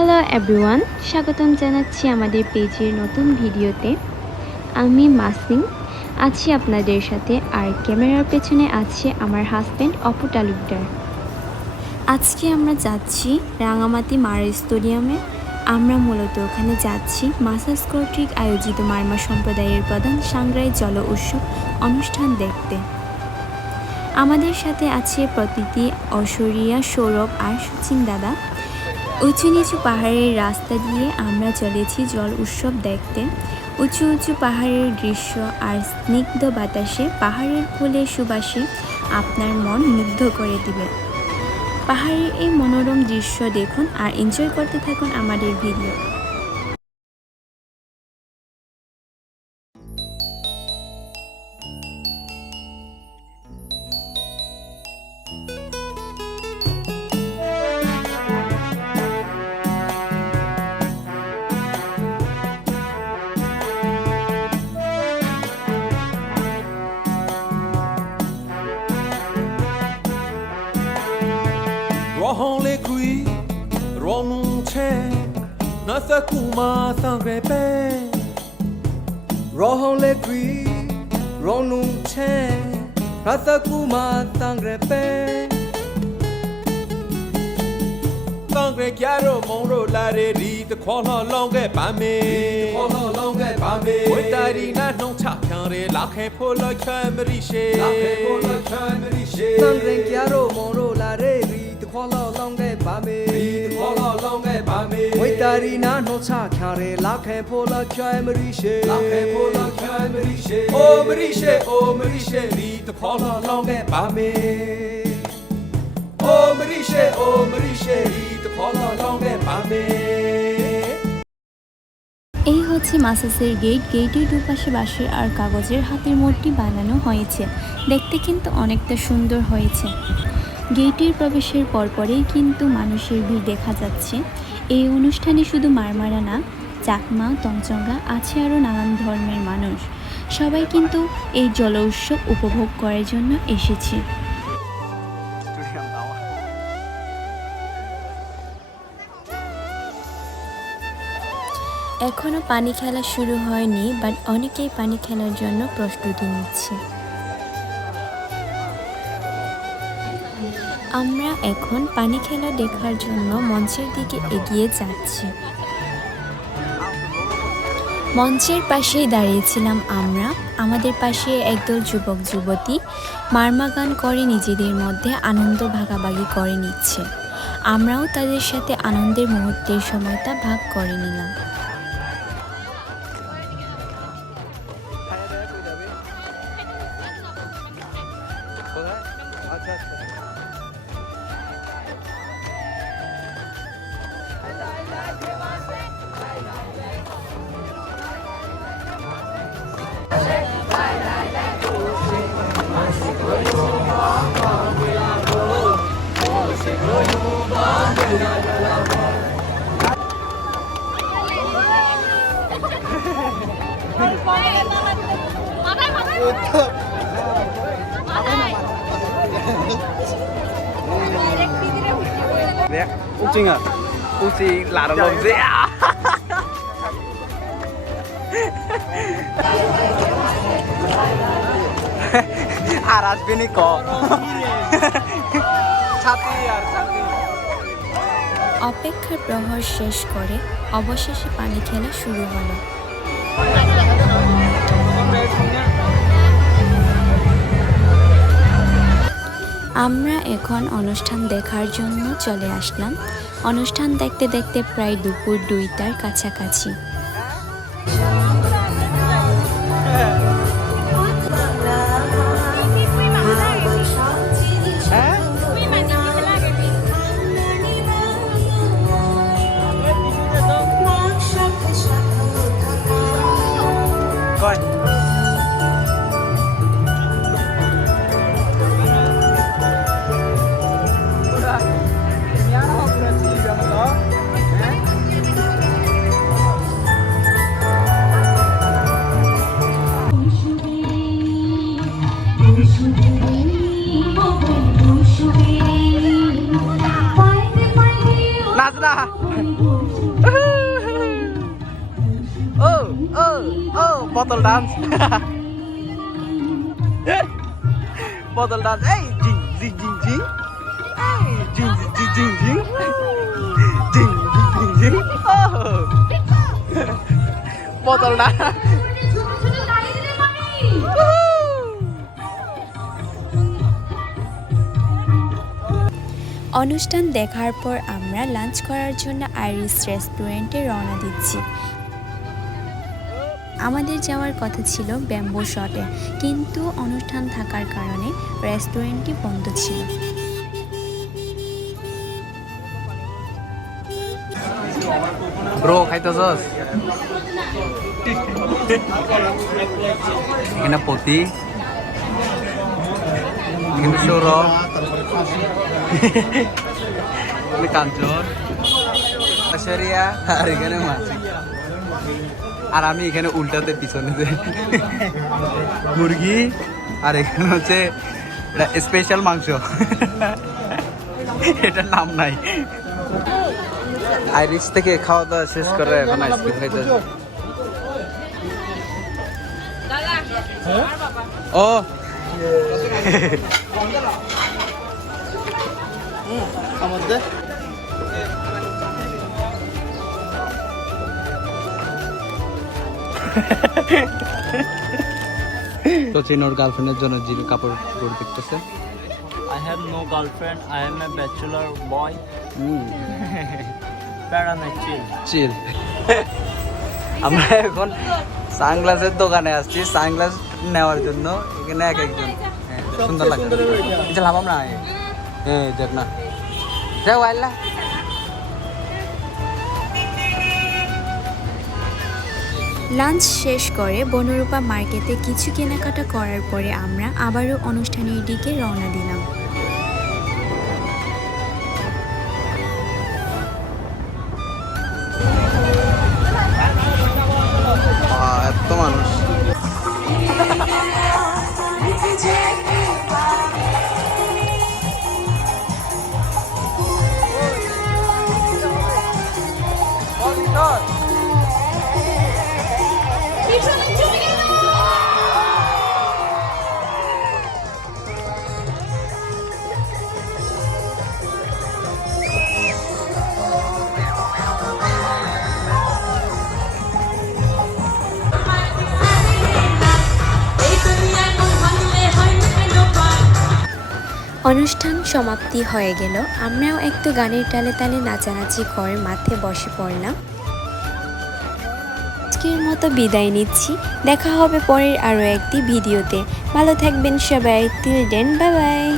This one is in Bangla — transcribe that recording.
হ্যালো এভরিওয়ান, স্বাগতম জানাচ্ছি আমাদের পেজের নতুন ভিডিওতে। আমি মাসিং আছি আপনাদের সাথে, আর ক্যামেরার পেছনে আছে আমার হাজব্যান্ড অপু তালুকদার। আজকে আমরা যাচ্ছি রাঙামাটি মার স্টেডিয়ামে। আমরা মূলত ওখানে যাচ্ছি মাসাজ কর্তৃক আয়োজিত মারমা সম্প্রদায়ের প্রধান সাংগ্রাই জল উৎসব অনুষ্ঠান দেখতে। আমাদের সাথে আছে প্রতীতি, ঐশ্বরিয়া, সৌরভ আর সচিন দাদা। উঁচু নিচু পাহাড়ের রাস্তা দিয়ে আমরা চলেছি জল উৎসব দেখতে। উঁচু উঁচু পাহাড়ের দৃশ্য আর স্নিগ্ধ বাতাসে পাহাড়ের ফুলের সুবাসে আপনার মন মুগ্ধ করে দিবে। পাহাড়ের এই মনোরম দৃশ্য দেখুন আর এনজয় করতে থাকুন আমাদের video. Rohonle kui ronu che nasa kuma sangre pe Rohonle kui ronu che nasa kuma sangre pe sangre kyaro monro la re ri de khona long ge ba me khona long ge ba me wetari na nong cha khan re la khe pho la kham ri she la khe pho la kham ri she sangre kyaro monro la re ri de khona long ge ba me ri de khona long ge ba me wetari na no cha khan re la khe pho la kham ri she la khe pho la kham ri she o mri she ri de khona long ge ba me o mri she ri de khona long ge ba me এই হচ্ছে মাসাজের গেট। গেটের দুপাশে বাঁশের আর কাগজের হাতের মূর্তি বানানো হয়েছে। দেখতে কিন্তু অনেকটা সুন্দর হয়েছে। গেটের প্রবেশের পরপরেই কিন্তু মানুষের ভিড় দেখা যাচ্ছে। এই অনুষ্ঠানে শুধু মারমারা না, চাকমা, তঞ্চঙ্গা আছে আরও নানান ধর্মের মানুষ। সবাই কিন্তু এই জল উৎসব উপভোগ করার জন্য এসেছে। এখনও পানি খেলা শুরু হয়নি, বাট অনেকেই পানি খেলার জন্য প্রস্তুতি নিচ্ছে। আমরা এখন পানি খেলা দেখার জন্য মঞ্চের দিকে এগিয়ে যাচ্ছি। মঞ্চের পাশেই দাঁড়িয়েছিলাম আমরা। আমাদের পাশে একদল যুবক যুবতী মারমা গান করে নিজেদের মধ্যে আনন্দ ভাগাভাগি করে নিচ্ছে। আমরাও তাদের সাথে আনন্দের মুহূর্তের সময়টা ভাগ করে নিলাম। Ucing à? Ucing là đồng đồng dễ à? আর আসবে নি ক ছাতি আর ছাতি। অপেক্ষার প্রহর শেষ করে অবশেষে পানি খেলা শুরু হলো। আমরা এখন অনুষ্ঠান দেখার জন্য চলে আসলাম। অনুষ্ঠান দেখতে দেখতে প্রায় দুপুর 2টার কাছাকাছি। না ও ও ও বোতল ডান্স বোতল ডান্স এই জিং জিং জিং জিং এই জিং জিং জিং জিং জিং জিং জিং ও বোতল ডান্স অনুষ্ঠান দেখার পর আমরা লাঞ্চ করার জন্য আইরিস রেস্টুরেন্টে রওনা দিচ্ছি। আমাদের যাওয়ার কথা ছিল ব্যাম্বো শটে, কিন্তু অনুষ্ঠান থাকার কারণে রেস্টুরেন্টটি বন্ধ ছিল। ব্রো খাইতেছস এখানে পতি এখানে সৌরভ এখানে কাঞ্চন ঐশ্বরিয়া আর এখানে মাসি আর আমি এখানে উল্টাতে পিছনে মুরগি আর এখানে হচ্ছে স্পেশাল মাংস এটার নাম নাই। আইরিশ থেকে খাওয়া দাওয়া শেষ করে এখন আইসক্রিম খাইতে ও আমাদের সচিন ওর গার্লফ্রেন্ডের জন্য জিরো কাপড় দেখতেছে। I have no girlfriend. I am a bachelor boy. Paranoid chill. চিল আমরা এখন সানগ্লাসের দোকানে আসছি সানগ্লাস নেওয়ার জন্য। এখানে এক একজন সুন্দর লাগছে। এটা লাভ না দেখ না যাও আল্লাহ লাঞ্চ শেষ করে বনরূপা মার্কেটে কিছু কেনাকাটা করার পরে আমরা আবারও অনুষ্ঠানের দিকে রওনা দিলাম। এত মানুষ অনুষ্ঠান সমাপ্তি হয়ে গেল। আমরাও একটু গানের তালে তালে নাচানাচি করে মাঠে বসে পড়লাম। আজকের মতো বিদায় নিচ্ছি, দেখা হবে পরের আরও একটি ভিডিওতে। ভালো থাকবেন সবাই, টিল দেন, বাই বাই।